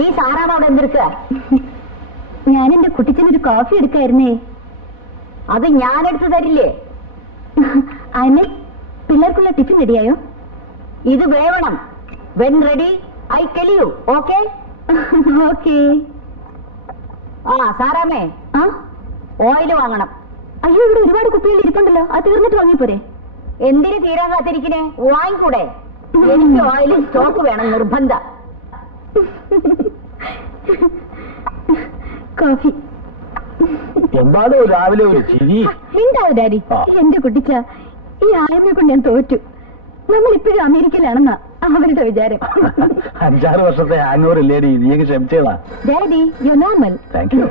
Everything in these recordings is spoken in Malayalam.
ഈ സാറാമ്മ അവിടെ എന്തെടുക്കുക? ഞാൻ എന്റെ കുട്ടിച്ചനൊരു കോഫി എടുക്കായിരുന്നേ. അത് ഞാനെടുത്ത് തരില്ലേ? അതിന് പിള്ളേർക്കുള്ള ടിഫിൻ റെഡിയായോ? ഇത് വേവണം. When ready I tell you. Okay okay. ആ സാറാമ്മേ, ഓയിൽ വാങ്ങണം. അയ്യോ, ഇവിടെ ഒരുപാട് കുപ്പികൾ ഇരിപ്പുണ്ടല്ലോ, അത് തീർന്നിട്ട് വാങ്ങിപ്പോരെ? എന്തിനു തീരാൻ കാത്തിരിക്കണേ? വാങ്ങിക്കൂടെ? എനിക്ക് ഓയിൽ സ്റ്റോക്ക് വേണം, നിർബന്ധ. കോഫി. എന്താണ് രാവിലെ ഒരു ചിരി? എന്താവും ഡാഡി? എന്റെ കുട്ടിച്ച, ഈ ആയമ്മയെ കൊണ്ട് ഞാൻ തോറ്റു. നമ്മൾ ഇപ്പോഴും അമേരിക്കയിലാണെന്നാ അവരുടെ വിചാരം. 5-6 വർഷത്തെ ഹാങ്ങോവർ ഇല്ലേടി, നീക്ക് ക്ഷമിച്ചേളാ. Daddy, you normal. Thank you.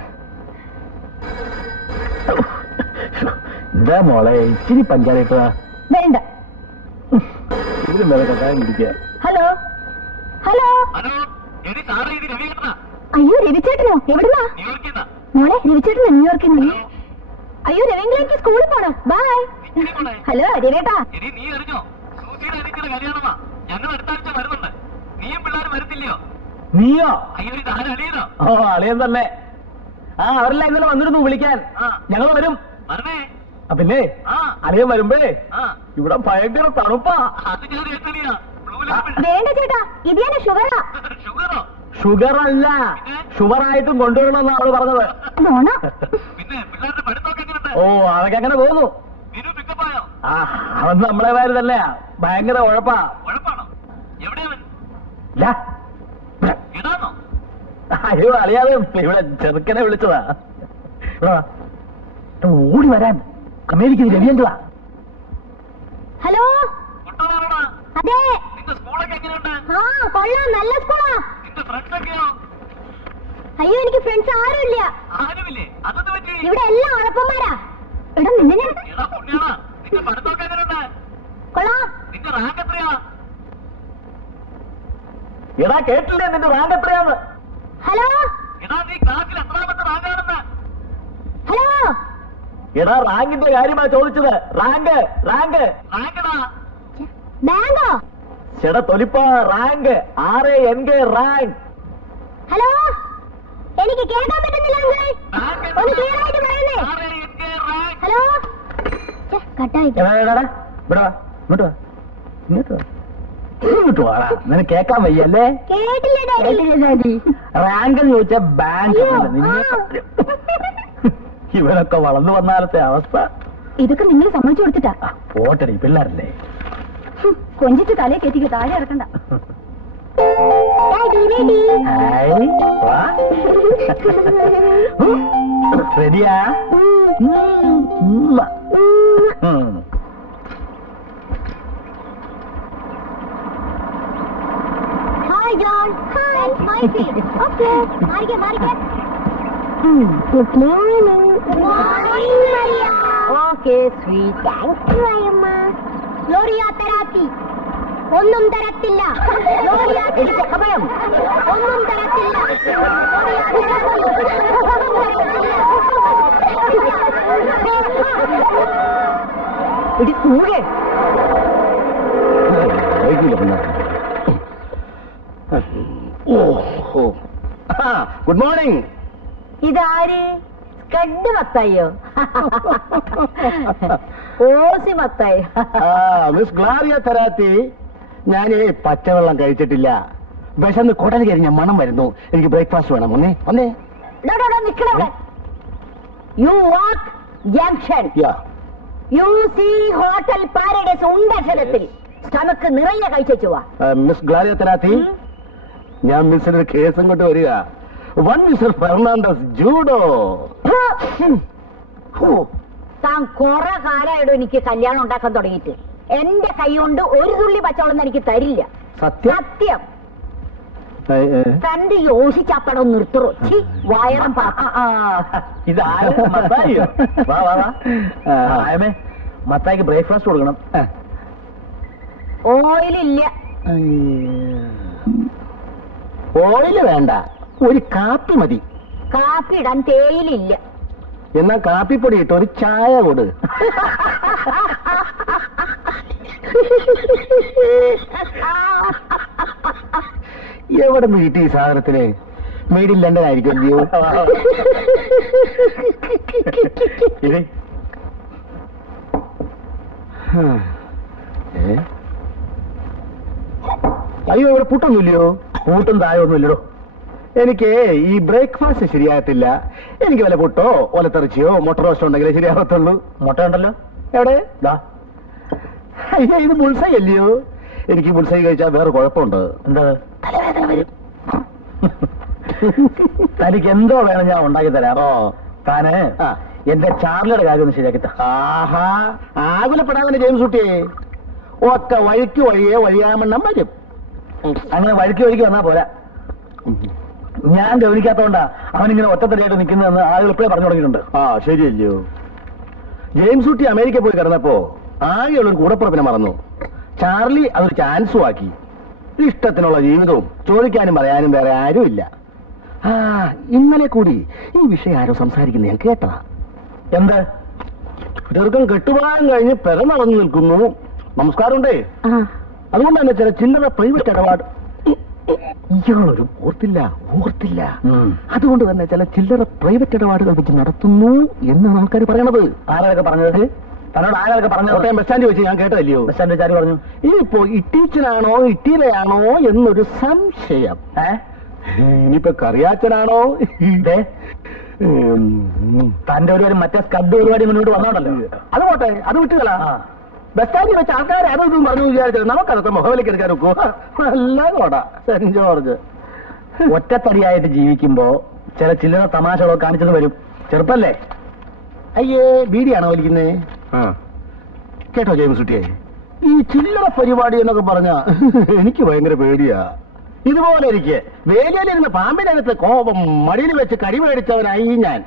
എന്താ മോളെ ഇച്ചിരി പഞ്ചായത്ത് വേണ്ട. ഇതിലും വേറെ കഥായം പിടിക്കുക. Hello hello. അയ്യോ, രവിച്ചേട്ടനോ? എവിടുന്നാ മോളെ? രവിച്ചേട്ടനോ? ന്യൂയോർക്കിൽ നിന്ന്. അയ്യോ, രവീന്ദ്രക്ക് സ്കൂളിൽ പോണം. ബൈ. ഹലോ രവേട്ടാ. നീയോ? ഓ, അളിയൻ തന്നെ. ആ, അവരെല്ലാം ഇന്നലെ വന്നിരുന്നു വിളിക്കാൻ. ഞങ്ങൾ വരും. പിന്നെ അളിയൻ വരുമ്പേ ഇവിടെ ഭയങ്കര തണുപ്പാ. വേണ്ട ചേട്ടാ, ഇത് ഞാൻ ഷുഗറാ. ഷുഗർ അല്ല, ഷുഗറായിട്ടും കൊണ്ടുവരണമെന്നാണ് അവള് പറഞ്ഞത്. ഓ, അതൊക്കെ അങ്ങനെ പോകുന്നു. ആ, അവൻ നമ്മളെ പേര് തന്നെയാ. ഭയങ്കര ഉഴപ്പാ. അയ്യോ, അറിയാതെ ഇവിടെ ചെറുക്കനെ വിളിച്ചതാ. ഓടി വരാൻ അമേരിക്ക രവിയന്തുവാ. ഹലോ. അതെ. ആ, കൊള്ളാം, നല്ല സ്കൂളാ. അയ്യോ, എനിക്ക് ഫ്രണ്ട്സ് ആരുമില്ല. ഇവിടെ എല്ലാം ഉഴപ്പന്മാരാ. എടാ നിന്നെ കൊള്ളാം. എടാ കേട്ടില്ലേ നിന്റെ റാങ്ക് എത്രയാന്ന്? Hello hello. എടാ റാങ്കിന്റെ കാര്യമാ ചോദിച്ചത്. റാങ്ക് റാങ്ക് ബാങ്കോ? ചേട്ടാ തൊലിപ്പ റാങ്ക്. RANK rank. ഹലോ, എനിക്ക് കേൾക്കാൻ പറ്റുന്നില്ല. ഒന്ന് ക്ലിയർ ആയിട്ട് പറയുന്നേ. ഹലോ. കട്ടായി. ഇങ്ങോട്ട് വാടാ, നിനക്ക് കേക്കാൻ വയ്യല്ലേ? കേട്ടില്ല ഡാഡി. റാങ്ക് എന്ന് ചോദിച്ചാ ബാങ്ക്. ഇവരൊക്കെ വളർന്നു വന്നാലത്തെ അവസ്ഥ. ഇതൊക്കെ നിങ്ങൾ സമ്മതിച്ചു കൊടുത്തിട്ടാ. പോട്ടടി, പിള്ളേരല്ലേ. കൊഞ്ചിച്ച് തലേ കെറ്റിക്ക് താഴെ ഇറക്കണ്ട. റെഡിയാ? Hi John. Hi. My field. Okay. മാറിക്കേ മാറിക്കേ. Good morning. Morning Maria. Okay sweet. Thanks you അമ്മ. ലോറിയ തരാത്തി. ഒന്നും തരത്തില്ല. ലോറിയ സമയം ഒന്നും തരത്തില്ല. ഇടി കൂടെ. Good morning. ഇതാര്? സ്കഡ് മത്തായോ? ഓസി മത്തായി. മിസ് ഗ്ലാരിയ തരാത്തി, ഞാനേ പച്ചവെള്ളം കഴിച്ചിട്ടില്ല. വിശന്ന് കുടൽ കരിഞ്ഞ മണം വരുന്നു. എനിക്ക് ബ്രേക്ക്ഫാസ്റ്റ് വേണം. ഒന്നേ ഒന്നേ. നിക്കണേ. You walk junction. You see hotel paradise ഉണ്ടക്ഷരത്തിൽ സ്റ്റമക്ക് നിറയെ കഴിച്ചു വാ. മിസ് ഗ്ലാരിയ തരാത്തി, ഞാൻ മിസ്സിന്റെ കേസും കൊണ്ട് വരിക. വൺ മിസ്റ്റർ ഫെർണാണ്ടസ് ജൂഡോ. താൻ കുറെ കാലമായിടും എനിക്ക് കല്യാണം ഉണ്ടാക്കാൻ തുടങ്ങിയിട്ട്. എന്റെ കൈ കൊണ്ട് ഒരു തുള്ളി പച്ചവെള്ളം എനിക്ക് തരില്ല. സത്യം. തന്റെ യോഷിച്ചപ്പടം നിർത്തറോ? വയറും മത്തായിക്ക് ബ്രേക്ക്ഫാസ്റ്റ് കൊടുക്കണം. ഓയിലില്ല. ഓയില് വേണ്ട, ഒരു കാപ്പി മതി. കാപ്പി ഇടാൻ തേയിലില്ല. എന്നാ കാപ്പിപ്പൊടി ഇട്ട് ഒരു ചായ കൊടു. എവിടെ നിന്ന് കിട്ടി ഈ സാധനത്തിന്? മെയ്ഡ് ഇൻ ലണ്ടൻ ആയിരിക്കും അല്ലയോ? അയ്യോ, ഇവിടെ പുട്ടൊന്നുമില്ലയോ? പൂട്ടും താഴൊന്നുമില്ലടോ. എനിക്ക് ഈ ബ്രേക്ക്ഫാസ്റ്റ് ശരിയാകത്തില്ല. എനിക്ക് വല്ല പുട്ടോ ഒലത്തെറിച്ചിയോ മുട്ട റോസ്റ്റോ ഉണ്ടെങ്കിലേ ശരിയാകത്തുള്ളൂ. മുട്ട ഉണ്ടല്ലോ എവിടെ? അയ്യോ, ഇത് ബുൾസൈ അല്ലയോ? എനിക്ക് ബുൾസൈ കഴിച്ചാൽ വേറെ കുഴപ്പമുണ്ട്. എന്താ? തലവേദന വരും. തനിക്ക് എന്തോ വേണം ഞാൻ ഉണ്ടാക്കി തരാമോ? താന് എന്റെ ചാർലിയുടെ കാര്യം ഒന്ന് ശരിയാക്കി. ആഹാ, ആകുലപ്പെടാതെ ജെയിംസ് കുട്ടിയെ. ഒക്കെ വഴിക്ക് വഴിയെ വഴിയാമണ്ണം വരും. അങ്ങനെ വഴിക്ക് വഴിക്ക് വന്നാ പോരാ. ഞാൻ ഗവനിക്കാത്തോണ്ടാ അവനിങ്ങനെ ഒറ്റത്തടിയായിട്ട് നിൽക്കുന്നതെന്ന് ആളുകൾ ഇപ്പോഴേ പറഞ്ഞു തുടങ്ങിയിട്ടുണ്ട്. ആ, ശരിയല്ലയോ? ജെയിംസ് കുട്ടി അമേരിക്ക പോയി കിടന്നപ്പോ ആകെയുള്ളൊരു കൂടപ്പുറപ്പിനെ മറന്നു. ചാർലി അതൊരു ചാൻസും ആക്കി. ഇഷ്ടത്തിനുള്ള ജീവിതവും ചോദിക്കാനും പറയാനും വേറെ ആരുമില്ല. ആ, ഇന്നലെ കൂടി ഈ വിഷയം ആരോ സംസാരിക്കുന്ന ഞാൻ കേട്ടതാ. എന്ത്? ചെറുക്കം കെട്ടുപാകം കഴിഞ്ഞ് പെര നടന്നു നിൽക്കുന്നു. നമസ്കാരമുണ്ടേ. അതുകൊണ്ട് തന്നെ ചില ചില്ലറ പ്രൈവറ്റ് ഇടപാട്. ഇയാളൊരു ഓർത്തില്ല. അതുകൊണ്ട് തന്നെ ചില ചില്ലറ പ്രൈവറ്റ് ഇടപാടുകൾ വെച്ച് നടത്തുന്നു എന്നാണ് ആൾക്കാർ പറയണത്. ആരൊക്കെ പറഞ്ഞത്? തന്നോട് ആരൊക്കെ പറഞ്ഞത്? കോട്ടയം ബസ് സ്റ്റാൻഡിൽ വെച്ച് ഞാൻ കേട്ടതല്ലയോ? ബസ് സ്റ്റാൻഡിൽ ആര് പറഞ്ഞു? ഇതിപ്പോ ഇട്ടീച്ചനാണോ ഇട്ടീലയാണോ എന്നൊരു സംശയം. ഇനിയിപ്പോ കറിയാച്ചനാണോ? തന്റെ ഒരു മറ്റേ സ്കഡ് പരിപാടി മുന്നോട്ട് വന്നോണ്ടല്ലോ. അത് പോട്ടെ, അത് വിട്ടുകളാ. ബസ് സ്റ്റാൻഡിൽ വെച്ച് ആൾക്കാർ അതും ഇതും പറഞ്ഞു വിചാരിച്ചത് നമുക്കതൊക്കെ മുഖവിലേക്ക് എടുക്കാൻ ഒക്കുമോ? നല്ല കോട സെന്റ് ജോർജ്. ഒറ്റത്തടിയായിട്ട് ജീവിക്കുമ്പോ ചില ചില്ലറ തമാശകളൊക്കെ കാണിച്ചത് വരും. ചെറുപ്പല്ലേ? അയ്യേ, ബീഡിയാണോ വലിക്കുന്നേ? കേട്ടോ ജെയിംസ് കുട്ടിയെ, ഈ ചില്ലറ പരിപാടി എന്നൊക്കെ പറഞ്ഞ എനിക്ക് ഭയങ്കര പേടിയാ. ഇതുപോലെ എനിക്ക് വേലിയിലിരുന്ന് പാമ്പിനകത്ത് കോപം മടിയിൽ വെച്ച് കടി മേടിച്ചവനായി ഞാൻ.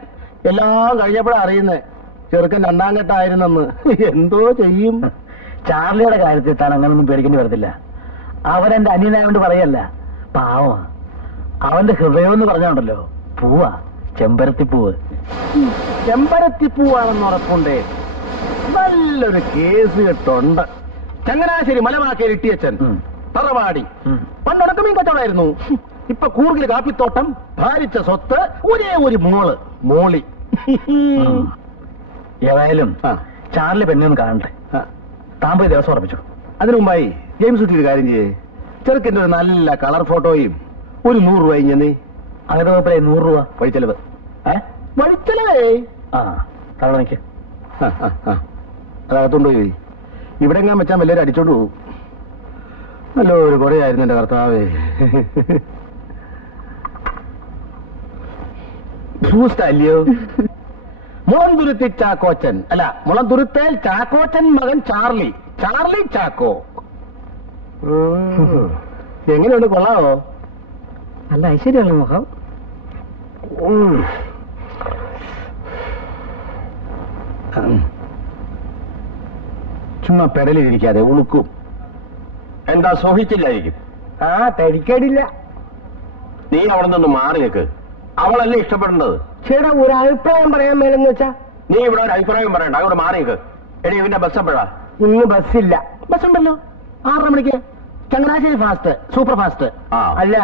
എല്ലാം കഴിഞ്ഞപ്പോഴാ അറിയുന്നേ ചെറുക്കൻ രണ്ടാം ഘട്ടമായിരുന്നെന്ന്. എന്തോ ചെയ്യും? ചാർലിയുടെ കാര്യത്തിൽ താൻ അങ്ങനൊന്നും പേടിക്കേണ്ടി വരത്തില്ല. അവനെന്റെ അനിയനായോണ്ട് പറയല്ല, പാവമാ. അവന്റെ ഹൃദയം എന്ന് പറഞ്ഞോണ്ടല്ലോ പൂവാ, ചെമ്പരത്തിപ്പൂവ്. ചെമ്പരത്തിപ്പൂവാണെന്ന് ഉറപ്പുണ്ടേ. നല്ലൊരു കേസ് കെട്ടുണ്ട്. ചങ്ങനാശ്ശേരി മലമാക്കയിൽ ഇട്ടിയച്ചൻ തറവാടി. പണ്ടൊടക്കം മീൻ കച്ചവടമായിരുന്നു. ഇപ്പൊ കൂർഗിൽ കാപ്പിത്തോട്ടം, ഭാരിച്ച സ്വത്ത്, ഒരേ ഒരു മോളി. ഏതായാലും ചാർലി പെണ്ണൊന്ന് കാണണ്ടേ? താൻ പോയി ദിവസം ഉറപ്പിച്ചു. അതിനു മുമ്പായി ജെയിംസ് കുട്ടി ഒരു കാര്യം ചെയ്യേ. ചെറുക്കൻ്റെ ഒരു നല്ല കളർ ഫോട്ടോയും ഒരു 100 രൂപ ഇങ്ങനെ. അങ്ങനെ 100 രൂപ വഴിച്ചെലവ്. വഴിച്ചെലവേ? ആ, തവണ നിൽക്ക്. അതകത്തുകൊണ്ടുപോയി ഇവിടെ എങ്ങാൻ വെച്ചാൽ വലിയൊരു അടിച്ചോണ്ട് പോകും. നല്ലൊരു കുറയായിരുന്നു എന്റെ കർത്താവേ. അല്ലയോ? മുളന്തുരുത്തി ചാക്കോച്ചൻ അല്ല, മുളന്തുരുത്തേൽ ചാക്കോച്ചൻ മകൻ ചാർലി ചാക്കോ. എങ്ങനെയുണ്ട്? കൊള്ളാവോ? നല്ല ഐശ്വര്യമുള്ള മുഖം. ചുമ്മാ പെടലിരിക്കാതെ ഉളുക്കും. എന്താ സോഹിച്ചില്ലായിരിക്കും? ആ, തരിക്കേടില്ല. നീ അവിടെ നിന്ന് മാറി നിൽക്ക്. അവളല്ലേ ഇഷ്ടപ്പെടേണ്ടത്. ചേട്ടാ, ഒരു അഭിപ്രായം പറയാൻ മേലെന്ന് വെച്ചാ നീ ഇവിടെ ഒരു അഭിപ്രായം പറയണ്ട. അവിടെ മാറി നിൽക്ക്. എടി, ഇവന്റെ ബസ് എപ്പോഴാ? ഇന്ന് ബസ്സില്ല. ബസ് ഉണ്ടല്ലോ 6:30 മണിക്ക്. Changanassery fast, super fast. അല്ല,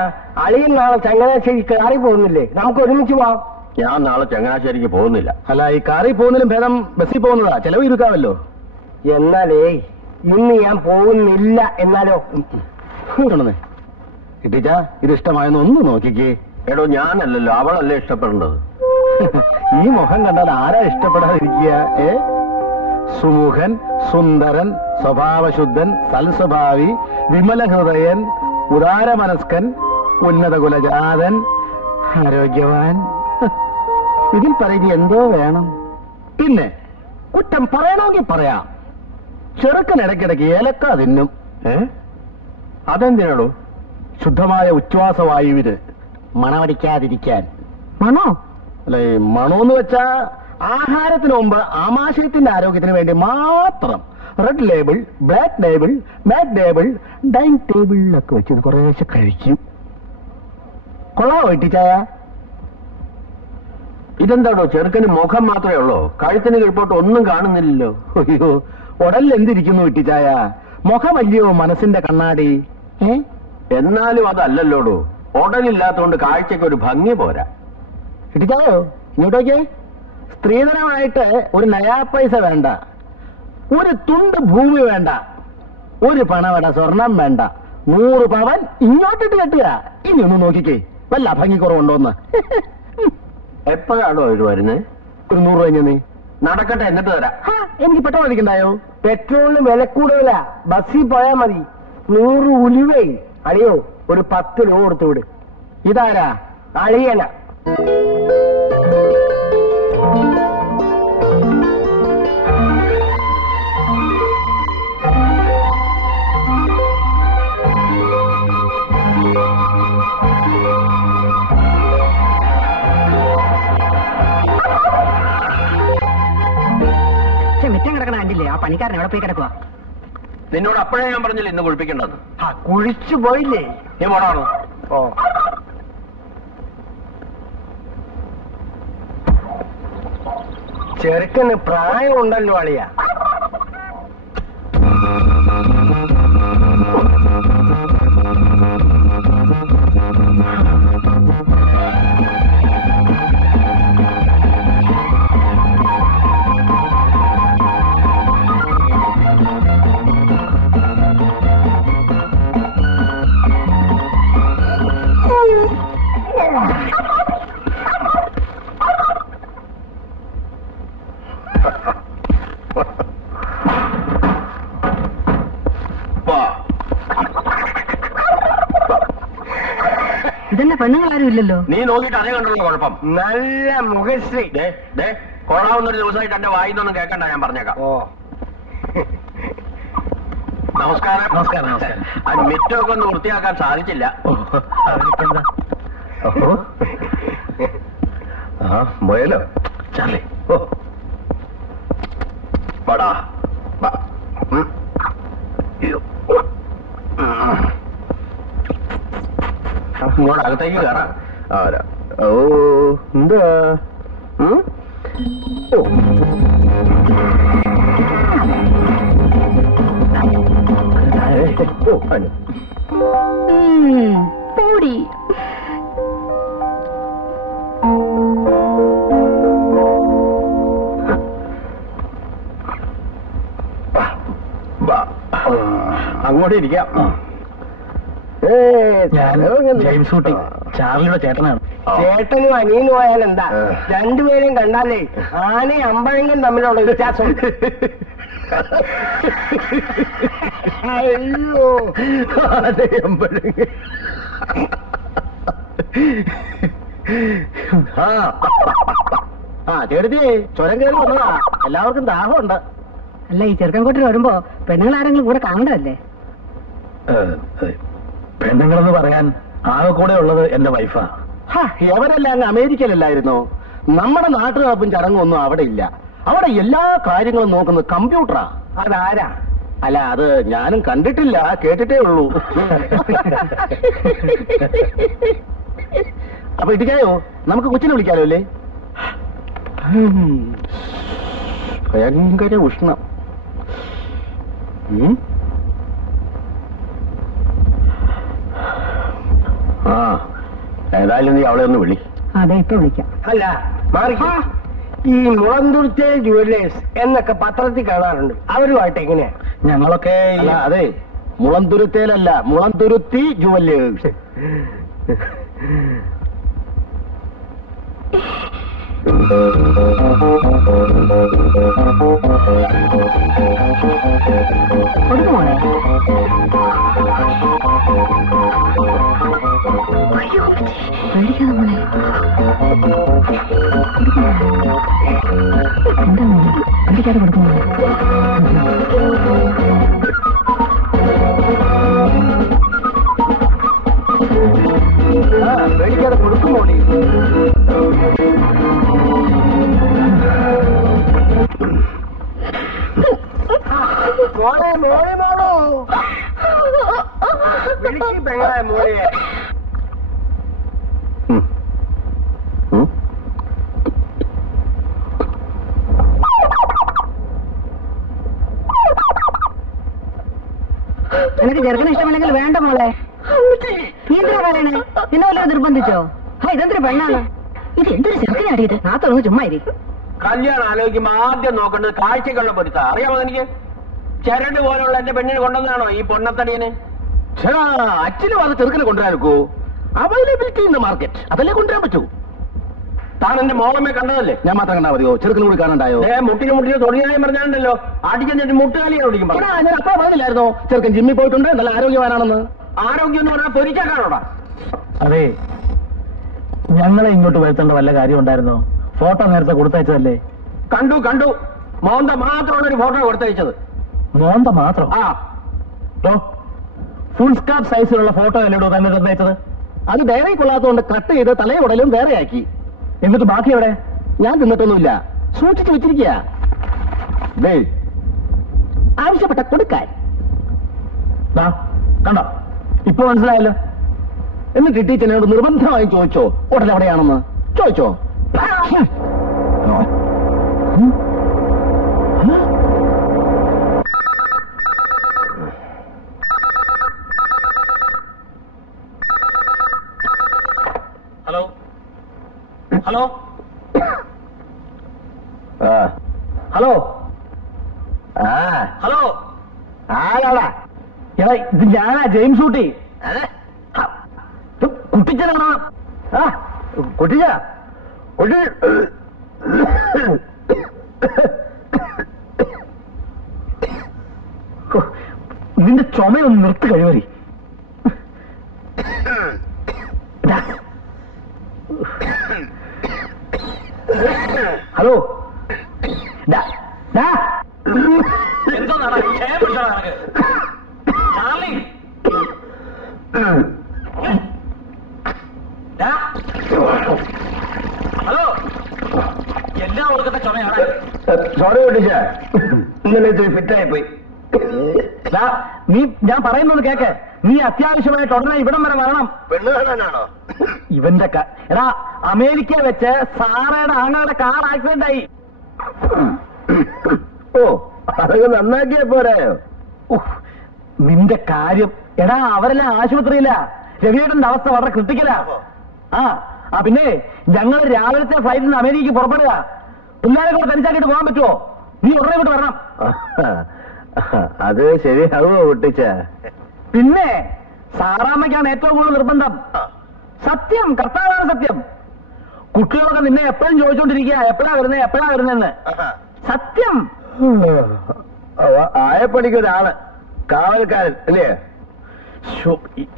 അളിയൻ നാളെ ചങ്ങനാശ്ശേരി കാറി പോകുന്നില്ലേ? നമുക്ക് ഒരുമിച്ച് പോവാം. ഞാൻ നാളെ ചങ്ങനാശ്ശേരിക്ക് പോകുന്നില്ല. അല്ല, ഈ കാറിൽ പോകുന്നതിലും ഭേദം ബസ്സിൽ പോകുന്നതാ. ചെലവ് ഇരിക്കാമല്ലോ. എന്നാലേ ഇന്ന് ഞാൻ പോകുന്നില്ല. എന്നാലോ ഇട്ടിച്ചാ, ഇത് ഇഷ്ടമായെന്ന് ഒന്ന് നോക്കിക്കേ. എടോ, ഞാനല്ലല്ലോ, അവളല്ലേ ഇഷ്ടപ്പെടേണ്ടത്. ഈ മുഖം കണ്ടാൽ ആരാ ഇഷ്ടപ്പെടാതിരിക്കുക? സുമുഖൻ, സുന്ദരൻ, സ്വഭാവശുദ്ധൻ, സൽസ്വഭാവി, വിമല ഹൃദയൻ, ഉദാരമനസ്കൻ, ഉന്നത കുലജാതൻ, ആരോഗ്യവാൻ. ഇതിൽ പറയുക എന്തോ വേണം. പിന്നെ കുറ്റം പറയണമെങ്കിൽ പറയാം. ചെറുക്കൻ ഇടയ്ക്കിടയ്ക്ക് ഏലക്ക തിന്നും. അതെന്തിനാണോ? ശുദ്ധമായ ഉച്ഛ്വാസവായുവിന് മണമടിക്കാതിരിക്കാൻ. മണോ? അല്ലെ, മണോന്ന് വെച്ചാ ആഹാരത്തിന് മുമ്പ് ആമാശയത്തിന്റെ ആരോഗ്യത്തിന് വേണ്ടി മാത്രം. റെഡ് ലേബിൾ, ബ്ലാക്ക് ലേബിൾ, മാറ്റ് ലേബിൾ, ഡൈനിങ് ടേബിളിലൊക്കെ വെച്ച് കുറേശ്ശെ കഴിക്കും. കൊള്ളാവോ ഇട്ടിച്ചായ? ഇതെന്താണോ, ചെറുക്കന് മുഖം മാത്രമേ ഉള്ളൂ, കഴുത്തിന് കീഴ്പോട്ട് ഒന്നും കാണുന്നില്ലല്ലോ. അയ്യോ, ഉടലിൽ എന്തിരിക്കുന്നു ഇട്ടിച്ചായ? മുഖമല്ലയോ മനസ്സിന്റെ കണ്ണാടി. എന്നാലും അതല്ലല്ലോടോ. ഉടലില്ലാത്തതുകൊണ്ട് കാഴ്ചക്ക് ഒരു ഭംഗി പോരാ. ഇടിച്ചായോ ഇങ്ങോട്ടേക്ക്. സ്ത്രീധനമായിട്ട് ഒരു നയാ പൈസ വേണ്ട, ഒരു തുണ്ട് ഭൂമി വേണ്ട, ഒരു പണവട സ്വർണം വേണ്ട, 100 പവൻ ഇങ്ങോട്ടിട്ട് കെട്ടുക. ഇനി ഒന്ന് നോക്കിക്കേ വല്ല ഭംഗി കുറവുണ്ടോന്ന്. എപ്പോഴാണോ ഇത് വരുന്നത്? ഒരു 100 രൂപ നീ നടക്കട്ടെ, എന്നിട്ട് തരാം. എനിക്ക് പെട്രോൾ അടിക്കണ്ടായോ? പെട്രോളിന് വില കൂടുതലാ, ബസ്സിൽ പോയാ മതി. 100 ഉലുവേ അടിയോ, ഒരു 10 രൂപ കൊടുത്തു വിട്. ഇതാരാ? അളിയന. മിറ്റം കിടക്കണ കണ്ടില്ലേ? ആ പണിക്കാരൻ എവിടെ പോയി കിടക്കുക? നിന്നോട് അപ്പോഴേ ഞാൻ പറഞ്ഞില്ല ഇന്ന് കുളിപ്പിക്കേണ്ടത്. കുഴിച്ചു പോയില്ലേ? നീ പോണോ? ഓ, ചെറുക്കന് പ്രായം ഉണ്ടല്ലോ അളിയ. ഇതെന്നെ പെണ്ണുങ്ങളാരും ഇല്ലല്ലോ. നീ നോക്കിയിട്ട് അതേ കണ്ടുള്ള കുഴപ്പം. നല്ല മുഖശ്രീ. കൊള്ളാവുന്നൊരു ദിവസമായിട്ട് എന്റെ വായിന്നൊന്നും കേൾക്കണ്ട, ഞാൻ പറഞ്ഞേക്കാം. ഓ, നമസ്കാരം. നമസ്കാരം. നമസ്കാരം. അത് മിറ്റമൊക്കെ ഒന്ന് വൃത്തിയാക്കാൻ സാധിച്ചില്ല. പോയല്ലോ ചാർലി. പടാ ഇങ്ങോട്ട് അകത്തേക്ക് കയറാം. ഓ, എന്താ? ഓ, പൂടി. അങ്ങോട്ട് ഇരിക്കാം. ജെയിംസ് കുട്ടി ചാർലിയുടെ ചേട്ടനാണ്. ചേട്ടനും അനിയനും ആയാൽ എന്താ? രണ്ടുപേരും കണ്ടാലേ ആനയും അമ്പഴങ്ങും തമ്മിലുള്ള വ്യത്യാസം. അയ്യോ, അമ്പഴങ്ങ. ചേട്ടത്തി ചുരം കയറി വന്നതാ. എല്ലാവർക്കും ദാഹമുണ്ട്. അല്ല, ഈ ചെറുക്കൻ കൂട്ടിൽ വരുമ്പോ പെണ്ണുങ്ങൾ ആരെങ്കിലും കൂടെ കാണണ്ടല്ലേ? പെണ്ണുങ്ങളെന്ന് പറയാൻ ആകെ കൂടെ ഉള്ളത് എന്റെ വൈഫാ. എവരെല്ലാം അങ്ങ് അമേരിക്കയിലല്ലായിരുന്നോ? നമ്മുടെ നാട്ടു നടപ്പും ചടങ്ങും ഒന്നും അവിടെ ഇല്ല. അവിടെ എല്ലാ കാര്യങ്ങളും നോക്കുന്നത് കമ്പ്യൂട്ടറാ. അതാരാ? അല്ല, അത് ഞാനും കണ്ടിട്ടില്ല, കേട്ടിട്ടേ ഉള്ളൂ. അപ്പൊ ഇടിക്കായോ? നമുക്ക് കൊച്ചിനെ വിളിക്കാലോ അല്ലേ? ഭയങ്കര ഉഷ്ണം. ഏതായാലും നീ അവളെ ഒന്ന് വിളി. അതെ, ഇപ്പൊ വിളിക്കാം. അല്ല, മാറിക്കാ. ഈ മുളന്തുരുത്തെ ജുവല്ലേഴ്സ് എന്നൊക്കെ പത്രത്തിൽ കാണാറുണ്ട്. അവരുമായിട്ട് എങ്ങനെയാ? ഞങ്ങളൊക്കെ അല്ല, അതെ, മുളന്തുരുത്തേലല്ല, മുളന്തുരുത്തി ജുവല്ലേഴ്സ്. കൊടുക്കുമോളെ? പേടിക്കാതെ മോളെ. എന്താ മോളെ? പേടിക്കാതെ കൊടുക്കുമോളെ. പേടിക്കാതെ കൊടുക്കുമോ? മോളെ, മോളെ, മോളോ വിളിക്ക് പെങ്ങളെ, മോളെ. നിനക്ക് ചെറുക്കന് ഇഷ്ടമല്ലെങ്കിൽ വേണ്ട മോളെ. എന്തിനാ പറയണേ? എന്നെ വല്ല നിർബന്ധിച്ചോ? ഇതെന്തൊരു പെണ്ണാണ് ഇത്? എന്തൊരു ചെറുക്കനാടിയത്? ആ തുറന്ന് ചുമ്മാ ഇരിക്കും. കല്യാണം ആലോചിക്കുമ്പോ ആദ്യം നോക്കേണ്ടത് കാഴ്ചകളുടെ പൊരുത്ത. അറിയാമോ എനിക്ക്? ചരട് പോലുള്ള എന്റെ പെണ്ണിന് കൊണ്ടുവന്നാണോ ഈ പൊണ്ണത്തടിയന്? അച്ഛനും അത് ചെറുക്കനെ കൊണ്ടുവരാനോ? അവൈലബിലിറ്റി ഇൻ ദ മാർക്കറ്റ്, അതല്ലേ കൊണ്ടുവരാൻ പറ്റൂ. താൻ എന്റെ മോളമ്മയെ കണ്ടതല്ലേ? ഞാൻ മാത്രം കണ്ടാ മതിയോ? ചെറുക്കനും കൂടി കാണണ്ടായോ? മുട്ടിന് തൊഴിലായും പറഞ്ഞാണ്ടല്ലോ അടിച്ചു മുട്ടുകാലിയാണ് ഓടിക്കും. ഞാൻ അപ്പ പറഞ്ഞില്ലായിരുന്നോ ചെറുക്കൻ ജിമ്മിൽ പോയിട്ടുണ്ട്, നല്ല ആരോഗ്യവാനാണെന്ന്? ആരോഗ്യം എന്ന് പറഞ്ഞാൽ പൊരിച്ചാക്കാണോടാ? അതെ, ഞങ്ങളെ ഇങ്ങോട്ട് വരുത്തേണ്ട വല്ല കാര്യം ഉണ്ടായിരുന്നോ? ഫോട്ടോ നേരത്തെ കൊടുത്തയച്ചതല്ലേ? കണ്ടു മോന്ത മാത്രമുള്ള ഒരു ഫോട്ടോ കൊടുത്തയച്ചത്. മോന്ത മാത്രം? ആ, ഫുൾ സ്കാർഫ് സൈസിലുള്ള ഫോട്ടോ അല്ലേടോ തന്നെ നിർണ്ണയിച്ചത്? അത് വേറെ കൊള്ളാത്തതുകൊണ്ട് കട്ട് ചെയ്ത് തലയുടലും വേറെ ആക്കി. എന്നിട്ട് ബാക്കി എവിടെ? ഞാൻ തിന്നിട്ടൊന്നുമില്ല, സൂക്ഷിച്ചു വെച്ചിരിക്കുക. ആവശ്യപ്പെട്ട കൊടുക്കാൻ. കണ്ടോ, ഇപ്പൊ മനസ്സിലായല്ലോ. എന്നിട്ട് ടീച്ചറിനോട് നിർബന്ധമായും ചോദിച്ചോ ഉടനെ എവിടെയാണെന്ന്? ചോദിച്ചോ? ഹലോ ഹലോ ഹലോ ഹലോ, ആരാടാ? എടാ ഇത് ഞാനാ, ജെയിംസ് ഊട്ടി. കുട്ടിച്ചനാണോ? കുട്ടിച്ച നിന്റെ ചുമയൊന്ന് നിർത്തി കഴിവറി. ഹലോ, എന്തോ ഹലോ, എല്ലാം കൊടുക്കുന്ന ചുമയാണ്. സോറി കുട്ടിച്ച, ഇന്നലെ ഫിറ്റായി പോയി. നീ ഞാൻ പറയുന്നത് കേക്ക്. നീ അത്യാവശ്യമായിട്ട് ഉടനെ ഇവിടം വരെ വരണം. പെണ്ണ് കാണാനാണോ? ഇവന്റെ എടാ, അമേരിക്ക വെച്ച് സാറയുടെ ആങ്ങളുടെ കാർ ആക്സിഡന്റ് ആയി. ഓ, അതൊക്കെ നന്നാക്കിയ പോരായോ? നിന്റെ കാര്യം എടാ, അവരെല്ലാം ആശുപത്രിയില്ല. രവിയേട്ടന്റെ അവസ്ഥ വളരെ ക്രിട്ടിക്കലാ. പിന്നെ ഞങ്ങൾ രാവിലത്തെ ഫ്ലൈറ്റിൽ നിന്ന് അമേരിക്കക്ക് പുറപ്പെടുക. പിള്ളേരെ കൂടെ തനിച്ചാക്കിയിട്ട് പോകാൻ പറ്റുമോ? നീ ഉടനെ കൂടെ വരണം. അത് ശരിയാവോ കുട്ടിച്ച? പിന്നെ സാറാമ്മയ്ക്കാണ് ഏറ്റവും കൂടുതൽ നിർബന്ധം. സത്യം, കർത്താവാണ് സത്യം. കുട്ടികളൊക്കെ നിന്നെ എപ്പോഴും ചോദിച്ചോണ്ടിരിക്കുക, എപ്പോഴാ വരുന്നതെന്ന്. സത്യം. ആയപ്പണിക്കൊരാള് കാവൽക്കാരൻ അല്ലേ?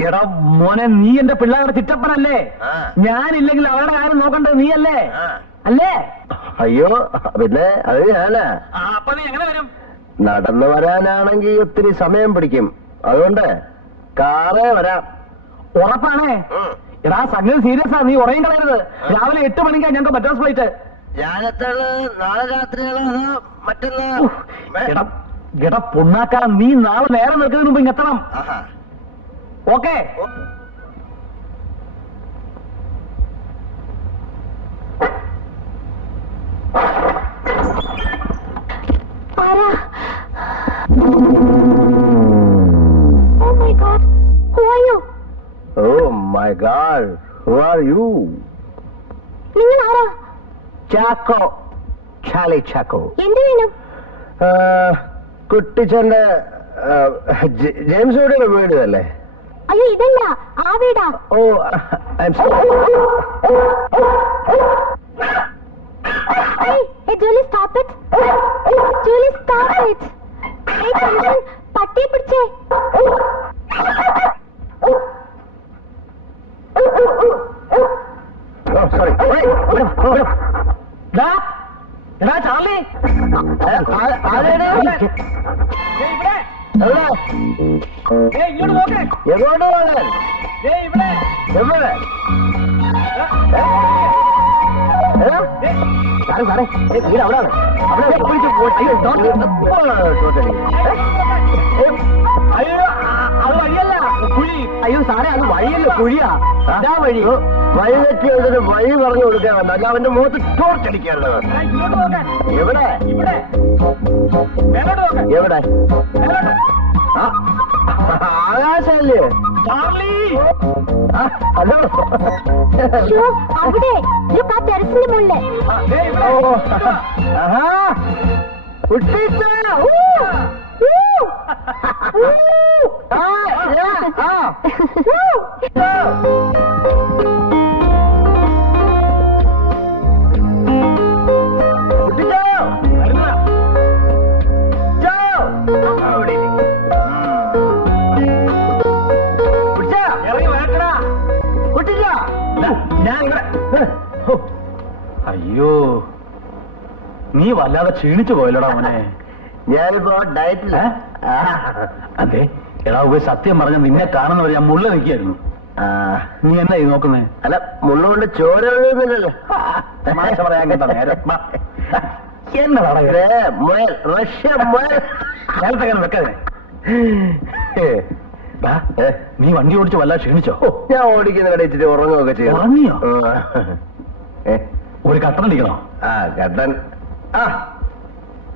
എടാ മോനെ, നീ എന്റെ പിള്ളേരുടെ ചിറ്റപ്പനല്ലേ? ഞാനില്ലെങ്കിൽ അവരുടെ കാര്യം നോക്കണ്ടത് നീയല്ലേ? അല്ലേ? അയ്യോ, പിന്നെ അത് ഞാനാ. അപ്പൊ നീ എങ്ങനെ വരും? നടന്നു വരാനാണെങ്കിൽ ഒത്തിരി സമയം പിടിക്കും. അതുകൊണ്ട് കാറേ വരാം. ഉറപ്പാണേ? എടാ സംഗതി സീരിയസാ, നീ ഉറയും കളയരുത്. രാവിലെ 8 മണിക്കാ ഞങ്ങൾക്ക് മദ്രാസ് ഫ്ലൈറ്റ്. നാളെ രാത്രിയാണോ അതോ മറ്റന്നാ? എടാ പൊണ്ണാക്കാൻ, നീ നാളെ നേരം നിൽക്കുന്നതിന് മുമ്പ് ഇങ്ങെത്തണം. Okay? Oh my God, who are you? നിങ്ങൾ ആരാ? ചാക്കോ, ചാലി ചാക്കോ. എന്ത് വേണം? കുട്ടിച്ചന്റെ ജെയിംസ് ഊട്ടിയുടെ വീട് അല്ലേ? അയ്യോ, ഇതല്ല, ആ വീടാ. ഓ, I am sorry. Hey, Julie, stop it. Julie, stop it. Hey, Thompson, പട്ടിയെ പിടിച്ചേ. സോറി. എടാ ചാർലി, ഇങ്ങോട്ട് നോക്കേ. എങ്ങോട്ട് പോകാൻ? ഇവിടെ എവിടെ? സാറേ വീട് അവിടാണ്. അയ്യോ, അത് വഴിയല്ല, കുഴി. അയ്യോ സാറേ, അത് വഴിയല്ല, കുഴിയാ. അതാ വഴി. വഴി തെറ്റി അതിന് വഴി പറഞ്ഞു കൊടുക്കാൻ വന്ന, അല്ല അവന്റെ മുഖത്ത് ടോർച്ചടിക്കാറുള്ളത്. ഇങ്ങോട്ട് നോക്കാൻ. എവിടെ? ഇവിടെ മേലോട്ട് നോക്കാൻ. എവിടെ? മേലോട്ട്. ആകാശല്ലേ? ഹലോ. അവിടെ ആ ടെറസിന്റെ മുകളില്. അയ്യോ, നീ വല്ലാതെ ക്ഷീണിച്ചു പോയല്ലോടാ മോനെ. ഞാനിപ്പോ ഡയറ്റില്ല. അതെ എടാ, സത്യം പറഞ്ഞ നിന്നെ കാണുന്നവർ ഞാൻ മുള്ള നിൽക്കായിരുന്നു. നീ എന്നാ ഈ നോക്കുന്നേ? അല്ല, മുള്ളുകൊണ്ട് ചോര ഒഴുകുന്നില്ലല്ലോ. തമാശ പറയാൻ കേട്ടോ നേരം. എന്നതാ മുയൽ, റഷ്യ മുയൽ. നേരത്തെ അങ്ങനെ വെക്കാതെ. നീ വണ്ടി ഓടിച്ച് വല്ല ക്ഷീണിച്ചോ? ഞാൻ ഓടിക്കുന്ന കടയിച്ചിട്ട് ഉറങ്ങുകയൊക്കെ ചെയ്യും. ഉറങ്ങിയോ? ഒരു കട്ടൻ അടിക്കണോ? കട്ടൻ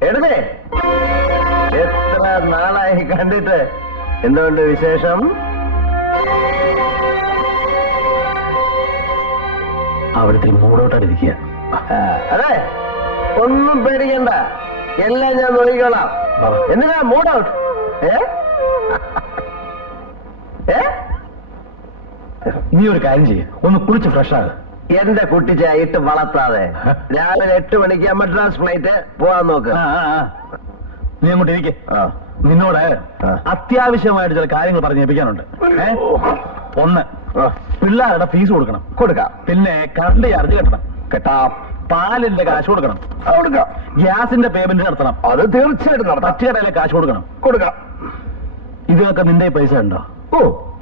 എടുത്തേ. എത്ര നാളായി കണ്ടിട്ട്. എന്തുകൊണ്ട് വിശേഷം? അവിടുത്തെ മൂടോട്ടായിട്ടിരിക്കുക. അതെ, ഒന്നും പേടിക്കണ്ട, എല്ലാം ഞാൻ നോക്കിക്കോളാം. എന്തിനാ മൂഡ് ഔട്ട്? നീ ഒരു കാര്യം ചെയ്യ, ഒന്ന് കുളിച്ച് ഫ്രഷ് ആകുക. എന്റെ കുട്ടിച്ചായിട്ട് വളർത്താതെ രാവിലെ 8 മണിക്ക് മദ്രാസ് ഫ്ലൈറ്റ് പോവാൻ നോക്ക്. നീ അങ്ങോട്ട് ഇരിക്കെ. നിന്നോട് അത്യാവശ്യമായിട്ട് ചില കാര്യങ്ങൾ പറഞ്ഞേൽപ്പിക്കാനുണ്ട്. ഒന്ന്, പിള്ളേരുടെ ഫീസ് കൊടുക്കണം. കൊടുക്കാം. പിന്നെ കറണ്ട് ചാർജ് കെട്ടണം. കേട്ടാം. പാലിന്റെ കാശ് കൊടുക്കണം. കൊടുക്കാം. ഗ്യാസിന്റെ പേയ്മെന്റ് നടത്തണം. അത് തീർച്ചയായിട്ടും നടത്താം. പറ്റുകടയിലെ കാശ് കൊടുക്കണം. കൊടുക്കാം. ഇതിനൊക്കെ നിന്റെ പൈസ ഉണ്ടോ?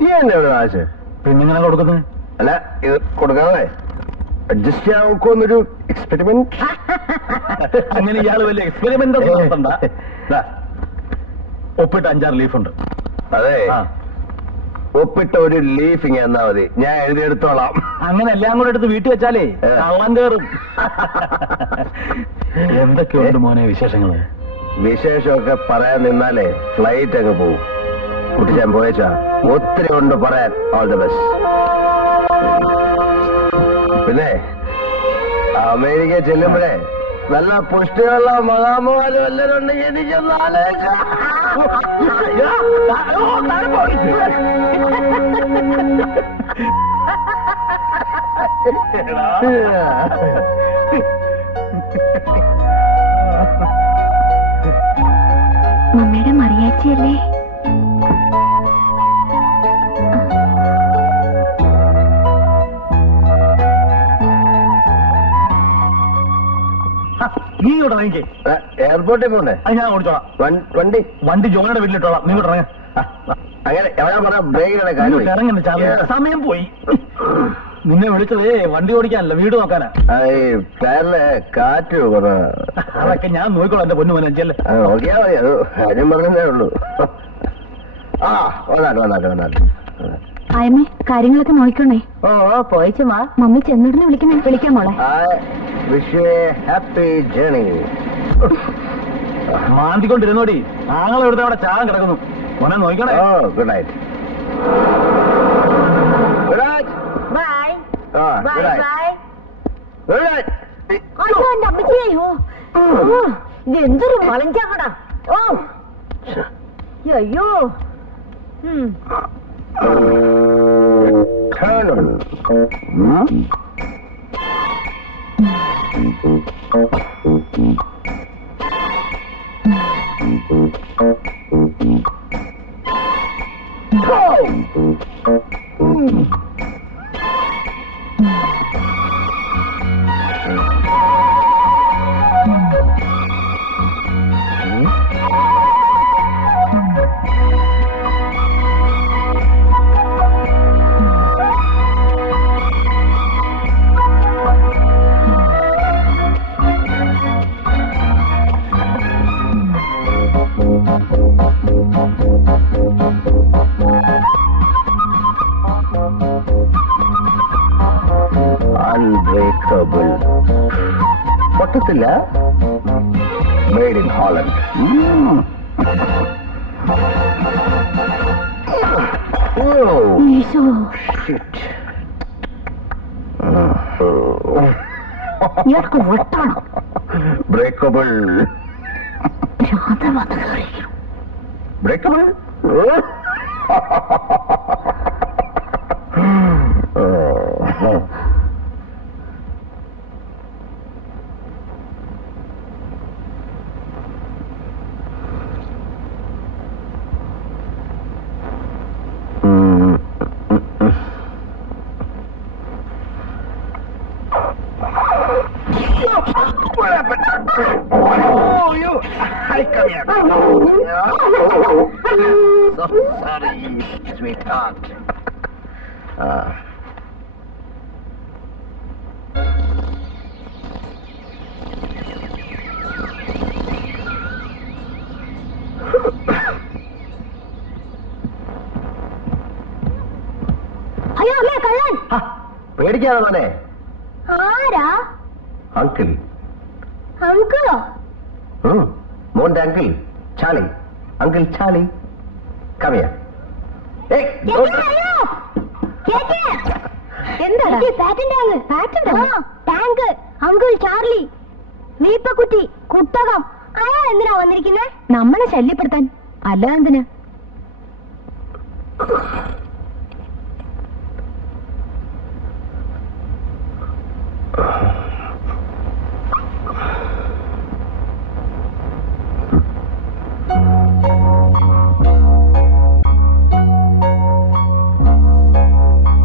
ഈ എന്റെ കാശ് പിന്നെ ഇങ്ങനെ കൊടുക്കുന്നത്? അല്ല, ഇത് കൊടുക്കാതെ അഡ്ജസ്റ്റ് ചെയ്യാൻ നോക്കുമെന്നൊരു എക്സ്പെരിമെന്റ്. അങ്ങനെ ഇയാൾ വലിയ എക്സ്പെരിമെന്റ് ഒന്നും നടത്തണ്ട. ഒപ്പിട്ട് 5-6 ലീഫുണ്ട്. അതെ, ഒപ്പിട്ട ഒരു ലീഫിങ് എന്നാ മതി, ഞാൻ എഴുതിയെടുത്തോളാം. അങ്ങനെ എല്ലാം കൂടെ എടുത്ത് വീട്ടിൽ വെച്ചാലേ കള്ളം കയറും. എന്തൊക്കെയുണ്ട് മോനെ വിശേഷങ്ങള്? വിശേഷമൊക്കെ പറയാൻ നിന്നാലേ ഫ്ലൈറ്റ് അങ്ങ് പോവും. കുട്ടി ഞാൻ പോയച്ചാ ഒത്തിരി കൊണ്ട് പറയാൻ. All the best. പിന്നെ അമേരിക്ക ചെല്ലുമ്പോഴേ നല്ല പുഷ്ടിയുള്ള മഹാമോലും എല്ലാവരും ഉണ്ടെങ്കിൽ എനിക്കൊന്ന് ആലോചിക്കാം. മമ്മിയുടെ മറിയാച്ചിയല്ലേ? നീ ഇവിടെ ഇറങ്ങിക്കേ. എയർപോർട്ടിൽ പോണ്ടേ? അത് ഞാൻ ഓടിച്ചോളാം. വണ്ടി ജോണിയുടെ വീട്ടിലിട്ടോളാം. നീ ഇവിടെ ഇറങ്ങ. അങ്ങനെ എവിടെ പറഞ്ഞ ബ്രേക്കിനെ കാര്യം ഇറങ്ങുന്ന സമയം പോയി. നിന്നെ വിളിച്ചതേ വണ്ടി ഓടിക്കാനല്ല, വീട് നോക്കാനാ. ടയറിലെ കാറ്റ് കുറ. അതൊക്കെ ഞാൻ നോക്കിക്കോളാം എന്റെ പൊന്നു മനസ്സിലല്ലേ. നോക്കിയാ മതി, അത് കാര്യം പറഞ്ഞതേ ഉള്ളൂ. വന്നാട്ടെ. ആയമ്മേ, കാര്യങ്ങളൊക്കെ നോക്കണേ. പോയിച്ചു വാ. മമ്മി ചെന്നിടനെ വിളിക്കാൻ മോളെ. Wish you a happy journey. മാന്തിക്കൊണ്ടിരുന്നോടി, ആങ്ങളെ ഇവിടുത്തെ അവിടെ ചാകം കിടക്കുന്നു. മോനെ നോക്കണേ. Good night. Good night. Bye bye good night. Bye. Good night. അയ്യോ, എന്റെ അമ്മച്ചിയോ, ഇത് എന്തൊരു വളഞ്ചാക്കടാ. അയ്യോ. Colonel. Unbreakable. പൊട്ടത്തില്ല. Made in Holland. Isho. ഇയാൾക്ക് വട്ടാണോ? ബ്രേക്കബിൾ. ഭ്രാന്ത് വന്ന് കയറിയിരിക്കുന്നു. ബ്രേക്കബിൾ. So sorry, sweetheart. അയ്യോ അമ്മേ, കള്ളൻ. പേടിക്കാതെ മോനെ. ആരാ? അങ്കിൾ. അങ്കിളോ? മോന്റെ അങ്കിൾ ചാളി. Uncle Charlie. കവിയ. എന്താ ടാങ്ക്? അങ്കിൾ ചാർലി, വീപ്പക്കുറ്റി, കുട്ടകം. അയാൾ എന്തിനാ വന്നിരിക്കുന്നത്? നമ്മളെ ശല്യപ്പെടുത്താൻ. അല്ല എന്തിനാ?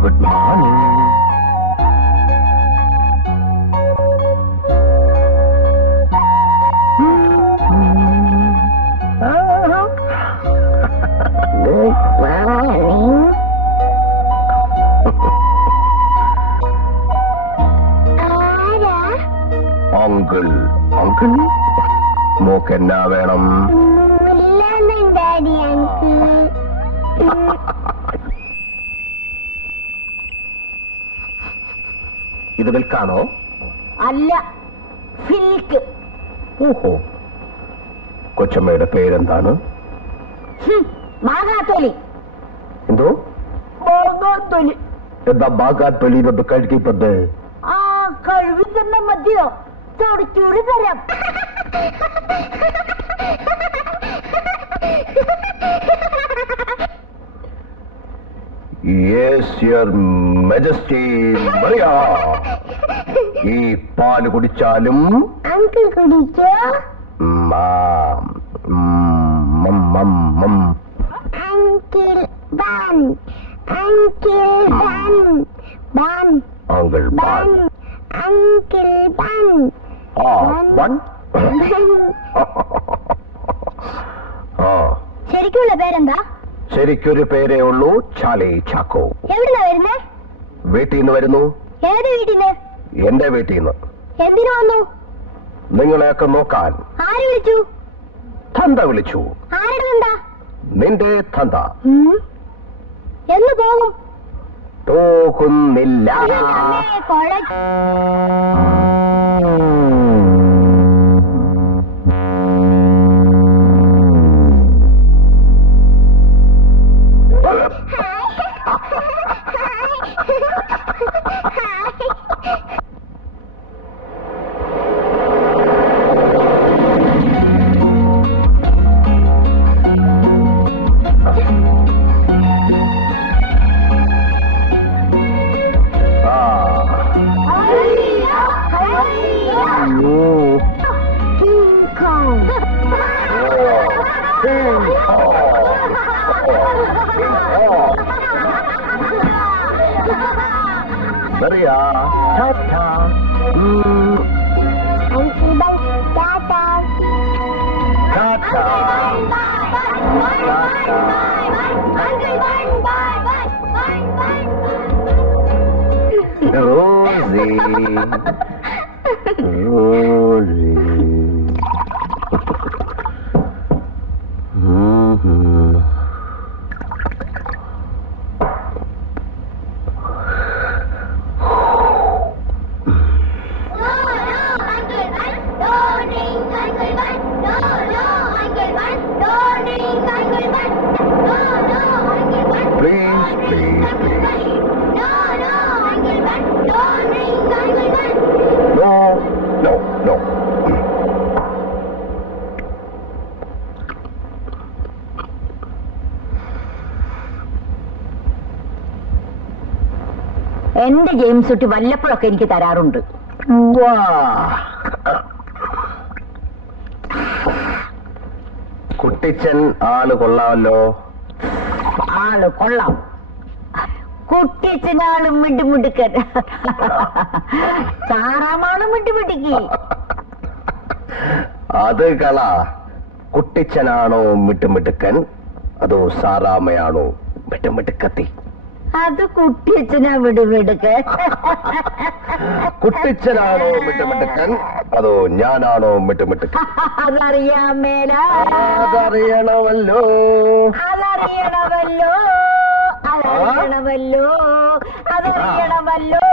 Good morning. അങ്കിൾ. അങ്കിൾ മോക്ക് എന്നാ വേണം? ഇത് വിൽക്കാണോ? അല്ല, സിൽക്ക്. ഓഹോ. കൊച്ചമ്മയുടെ പേരെന്താണ്? മാങ്ങാത്തൊലി. എന്തോ? മാങ്ങാത്തൊലി. എന്താ മാങ്ങാത്തൊലിയിലോട്ട് കഴുകിപ്പത്? ആ കഴിവ് തന്നെ മതിയോ? തുടച്ചൂടി തരാം. Yes your majesty. മറിയാ, ഈ പാല് കുടിച്ചാലും അങ്കിൾ കുടിച്ചോ? Uncle ban, uncle ban, ban, uncle ban. Uncle ban. Bun. ശരിക്കുള്ള പേരെന്താ? ശരിക്കൊരു പേരേ ഉള്ളൂ, ചാലി ചാക്കോ. എവിടുന്നാ വരുന്നേ? വീട്ടിൽ നിന്ന് വരുന്നു. ഏത് വീട്ടിന്ന്? എന്റെ വീട്ടിൽ നിന്ന്. എന്തിനു വന്നു? നിങ്ങളെയൊക്കെ നോക്കാൻ. ആര് വിളിച്ചു? തന്ത വിളിച്ചു. ആരുടെ തന്ത? നിന്റെ തന്ത. എന്ന് പോകും? പോകുന്നില്ല. Maria, ta-ta. Uncle Bun, ta-ta. Ta-ta. Uncle Bun, bye-bye. Rosie. Rosie. Please എന്റെ ജെയിംസ് കുട്ടി വല്ലപ്പോഴൊക്കെ എനിക്ക് തരാറുണ്ട്. കുട്ടിച്ചൻ ആള് കൊള്ളാമല്ലോ. ആള് കൊള്ളാം. കുട്ടിച്ചനാളും മിണ്ടുമിടുക്കൻ. സാറാമാണ് മിണ്ടുമിടുക്കി. അത് കള. കുട്ടിച്ചനാണോ മിട്ടുമിടുക്കൻ, അതോ സാറാമയാണോ മിട്ടുമിടുക്കത്തി? അത് കുട്ടിച്ചനാ മിടുമിടുക്കൻ. കുട്ടിച്ചനാണോ മിട്ടുമിടുക്കൻ, അതോ ഞാനാണോ മിട്ടുമിടുക്കൻ? അതറിയാൻ മേല. അതറിയണമല്ലോ. അതറിയണമല്ലോ. അതറിയണമല്ലോ. അതറിയണമല്ലോ.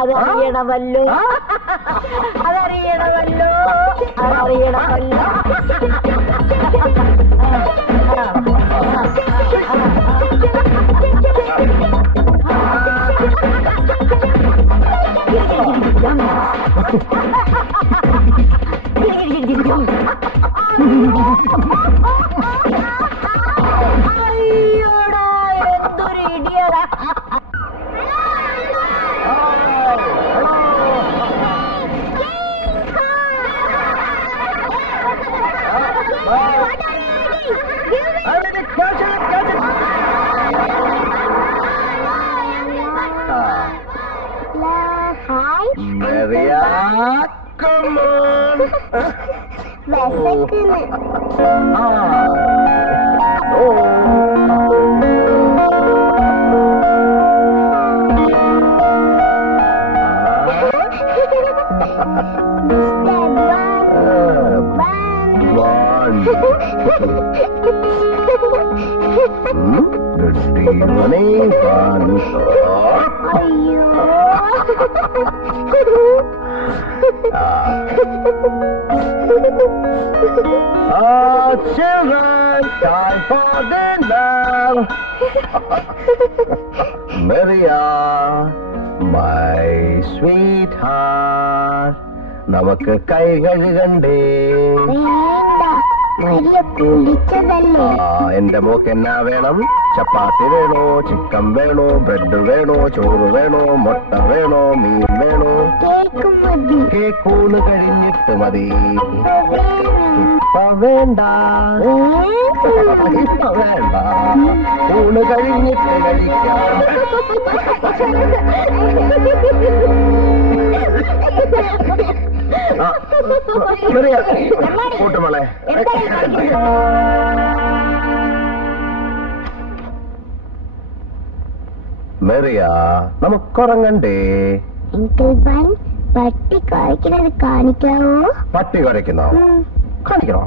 അതറിയണമല്ലോ. അതറിയണമല്ലോ. അതറിയണമല്ലോ. അയ്യോടാ, എന്തൊരു ഇടിയടാ. Maria, come on. Children, time for dinner. Maria, my sweetheart, നമുക്ക് കൈ കഴുകണ്ടേ? എന്റെ മോക്ക് എന്നാ വേണം? ചപ്പാത്തി വേണോ, ചിക്കൻ വേണോ, ബ്രെഡ് വേണോ, ചോറ് വേണോ, മുട്ട വേണോ, മീൻ വേണോ? കേക്കൂണ് കഴിഞ്ഞിട്ട് മതി. ഇപ്പൊ വേണ്ട, ഇപ്പൊ വേണ്ട, ഊണ് കഴിഞ്ഞിട്ട് കഴിക്കാം. കൂട്ടുമോളെ, മെറിയ, നമുക്കുറങ്ങണ്ടേ? പട്ടി കഴിക്കുന്നത് കാണിക്കാവോ? പട്ടി കഴിക്കുന്നോ? കാണിക്കണോ?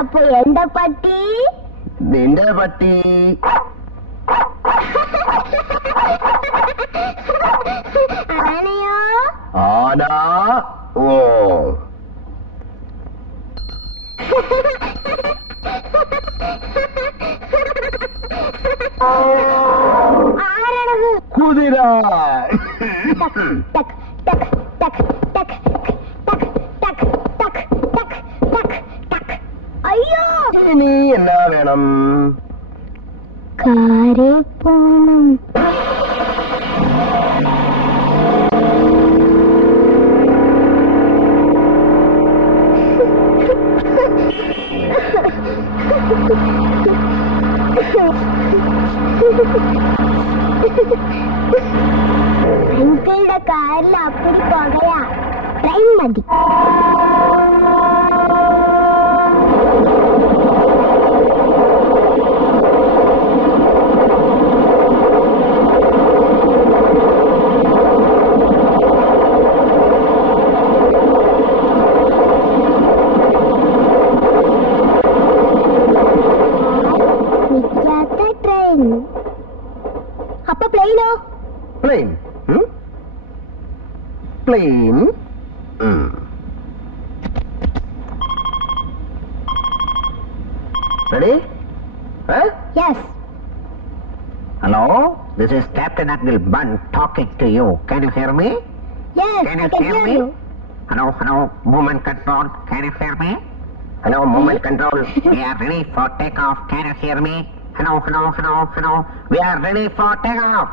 അപ്പൊ എന്റെ പട്ടി? നിന്റെ പട്ടി. ആനയോ? ആന. ഓ, ആരാണത്? കുതിര. അയ്യോ, ഇനി എന്നാ വേണം? കാരേ പോണം. അങ്കിളുടെ കാറിൽ അപ്പടി പോകയാ. ട്രെയിൻ മതി. ട്രെയിൻ. അപ്പൊ പ്ലെയിനോ? Plane. Plane. Ready? Huh? Yes. Hello, this is Captain Admiral Bunn talking to you. Can you hear me? Yes, Can I you can hear hear me? you. Hello, movement control. Can you hear me? Hello, moment control. We are ready for takeoff. Can you hear me? Hello. We are ready for takeoff.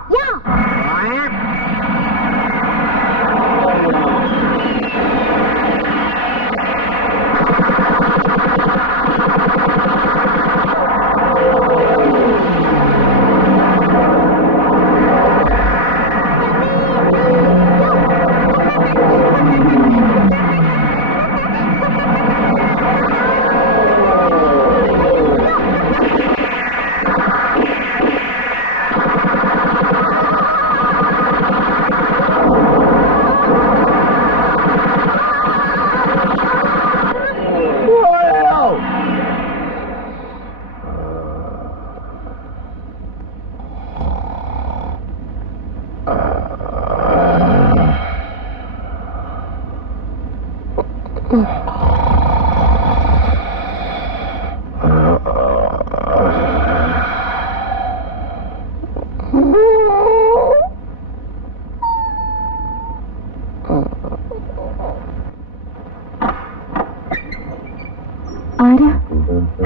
ആരാ?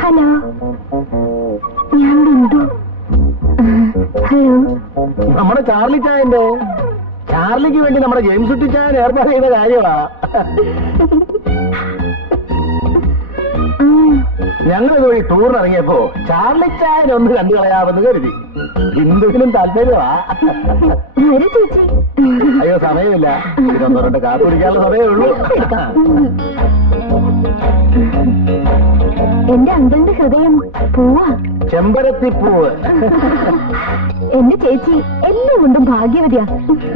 ഹലോ, ഞാൻ ബിന്ദു. ഹലോ. നമ്മുടെ ചാർലി ചായന്റെ ചാർലിക്ക് വേണ്ടി നമ്മുടെ ജെയിംസ് കുട്ടി ചായൻ ഏർപ്പാട് ചെയ്ത കാര്യമാ. ഞങ്ങളിത് വഴി ടൂറിനിറങ്ങിയപ്പോ ചാർലി ചായൻ ഒന്ന് കണ്ടു കളയാമെന്ന് കരുതി. ബിന്ദുവിനും താല്പര്യമാ. ചേച്ചി. അയ്യോ, സമയമില്ല. ഇതൊന്നും രണ്ട് കാത്തു കുടിക്കാനുള്ള സമയമേ ഉള്ളൂ. എന്റെ അങ്കിളിന്റെ ഹൃദയം പൂവാ. ചെമ്പരത്തിപ്പൂവ്. എന്റെ ചേച്ചി എല്ലാം കൊണ്ടും ഭാഗ്യവതിയാ.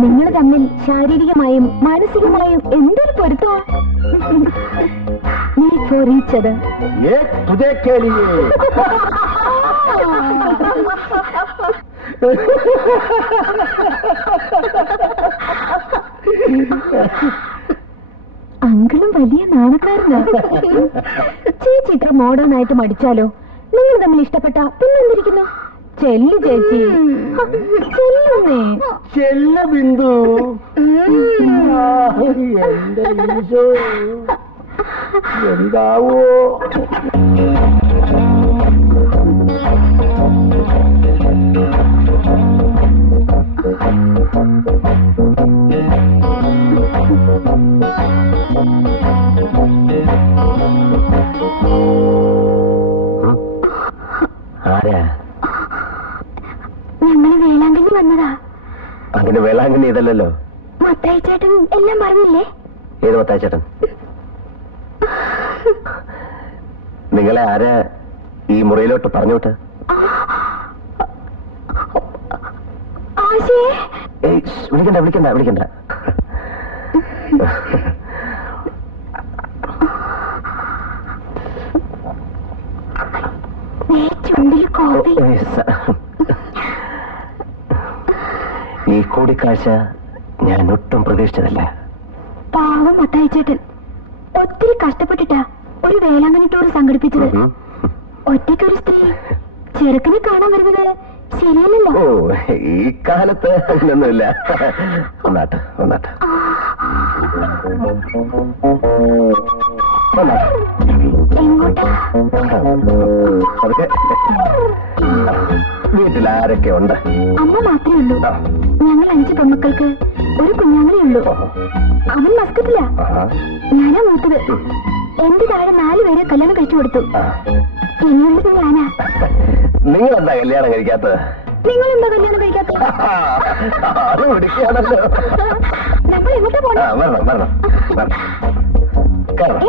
നിങ്ങൾ തമ്മിൽ ശാരീരികമായും മാനസികമായും എന്തൊരു പൊരുത്തമാ. Made for each other. ये तुझे के लिए. അങ്കിളും വലിയ നാണക്കാരനാ. ചേച്ചി ഇത്ര മോഡേൺ ആയിട്ട് മടിച്ചാലോ? നിങ്ങൾ തമ്മിൽ ഇഷ്ടപ്പെട്ട പിന്നെന്തിരിക്കുന്നു? ചെല്ലു ചേച്ചി, ചെല്ലുന്നേ. ചെല്ല ബിന്ദു. എന്റെ ഈശോ, എന്താവോ? ആരാ? ഞങ്ങള് വേളാങ്കണ്ണി വന്നതാ. അങ്ങനെ വേളാങ്കണ്ണി ഇതല്ലോ. മത്തായി ചേട്ടൻ എല്ലാം പറഞ്ഞില്ലേ? ഏത് മത്തായി ചേട്ടൻ? നിങ്ങളെ ആരാ ഈ മുറിയിലോട്ട് പറഞ്ഞോട്ട്? വിളിക്കണ്ട. ഈ കൂടിക്കാഴ്ച ഞാൻ ഒട്ടും പ്രതീക്ഷിച്ചതല്ല. പാവം മത്തായി ചേട്ടൻ ഒത്തിരി കഷ്ടപ്പെട്ടിട്ടാ ഒരു വേളാങ്കണ്ണി ടൂർ സംഘടിപ്പിച്ചത്. ഒറ്റയ്ക്കൊരു സ്ത്രീ ചെറുക്കനെ കാണാൻ വരുന്നത് ശരിയല്ലല്ലോ. ഓ, ഈ കാലത്ത് അങ്ങനൊന്നുമില്ല. ഒന്നാട്ട്. എങ്ങോട്ടാ? അതൊക്കെ വീട്ടിൽ ആരൊക്കെ ഉണ്ട്? അമ്മ മാത്രമേ ഉള്ളൂ. ഞങ്ങൾ 5 പെൺമക്കൾക്ക് ഒരു കുഞ്ഞാങ്ങളേ ഉള്ളൂ. അവൻ മസ്കറ്റില്ല. ഞാനാ മൂത്തത്. എന്റെ താഴെ 4 പേരെ കല്യാണം കഴിച്ചു കൊടുത്തു. ഇനിയുള്ളത് ഞാനാ. നിങ്ങളെന്താ കല്യാണം കഴിക്കാത്തത്? നിങ്ങളെന്താ കല്യാണം കഴിക്കാത്തത്? അത് പിടിക്കാണല്ലോ. നമ്മൾ എങ്ങോട്ടാ പോണേ? വരണം. കേറണം.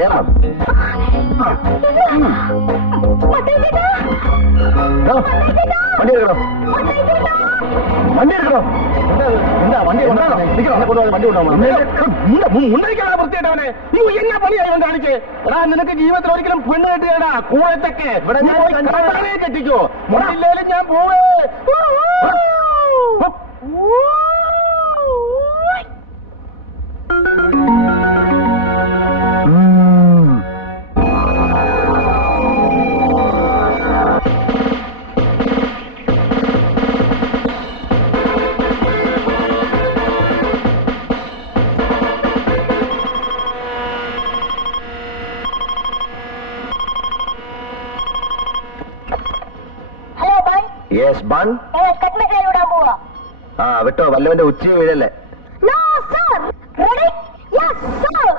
കേറണം. വണ്ടി എടുക്കണോ? എന്താ വണ്ടി കൊണ്ടാണോ? വണ്ടി കൊണ്ടുപോകാൻ വൃത്തിയിട്ടവനെ നീ എന്നാ പണിയായി കാണിച്ചേ? എടാ, നിനക്ക് ജീവിതത്തിൽ ഒരിക്കലും പെണ്ണ് കെട്ടുകടാ. കൂഴത്തൊക്കെ ഇവിടെ ഞാൻ കെട്ടിക്കോ. മുന്നില്ലേലും ഞാൻ പോവേ. Yes bun. കട്ട്ലറ്റായിടാൻ പോവാ. ആ വിട്ടോ, വല്ലവന്റെ ഉച്ച വീഴല്ലേ. No sir. Ready? Yes sir.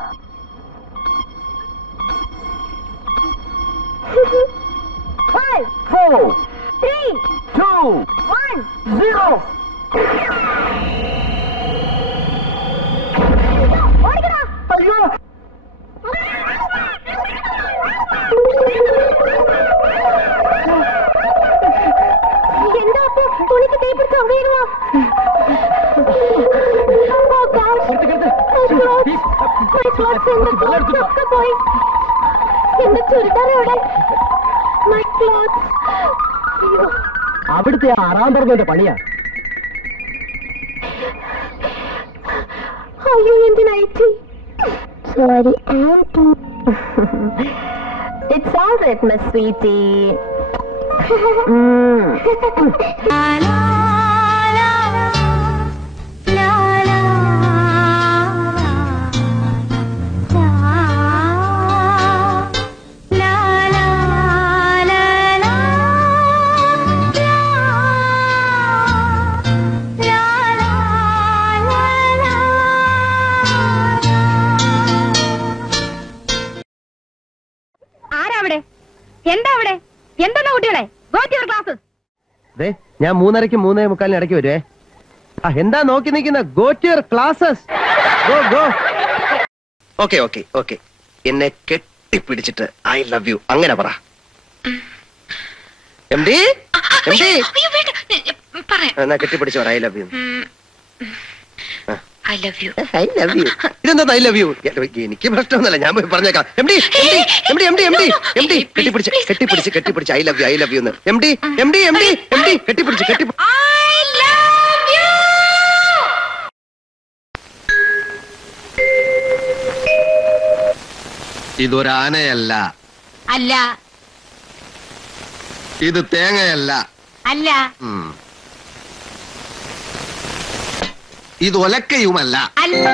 5 4 3 2 1 0. ഓടിക്കടാ. അയ്യോ, എന്താ അപ്പൊ തുണിക്ക് തീ പിടിച്ചോ? വീഴുമോ? Oh gosh. ഒക്കെ പോയി. എന്റെ ചുരിദാർ എവിടെ? My clothes. അയ്യോ. അവിടുത്തെ ആറാം പറഞ്ഞ പണിയാ. അയ്യോ എന്റെ nighty. Sorry aunty. It's all right, my sweetie. ആരാവിടെ? എന്താ അവിടെ? എന്താ കുട്ടികളെ? Go to your classes. ഞാൻ 3:30 3:45 ഇടയ്ക്ക് വരുവേ. എന്താ നോക്കി നിൽക്കുന്ന? Go to your classes. Go go. Okay okay okay. എന്നെ കെട്ടിപ്പിടിച്ചിട്ട് ഐ ലവ് യു അങ്ങനെ പറ. എംഡി എംഡി എന്നാ കെട്ടിപ്പിടിച്ചു പറ I love you. I love you. I love you. ഇതെന്താ ഐ ലവ് യു? എനിക്ക് പ്രശ്നമൊന്നുമില്ല, ഞാൻ പോയി പറഞ്ഞേക്കാം. MD MD MD MD MD കെട്ടിപ്പിടിച്ച് കെട്ടിപ്പിടിച്ച് കെട്ടിപ്പിടിച്ച് I love you I love you എന്ന്. എംഡി എംഡി എംഡി എംഡി കെട്ടിപ്പിടിച്ച് കെട്ടിപ്പിടിച്ച്. I love you. ഇതൊരാനയല്ല, അല്ല ഇത് തേങ്ങയല്ല, അല്ല ഇത് ഒലക്കയുമല്ല. അല്ല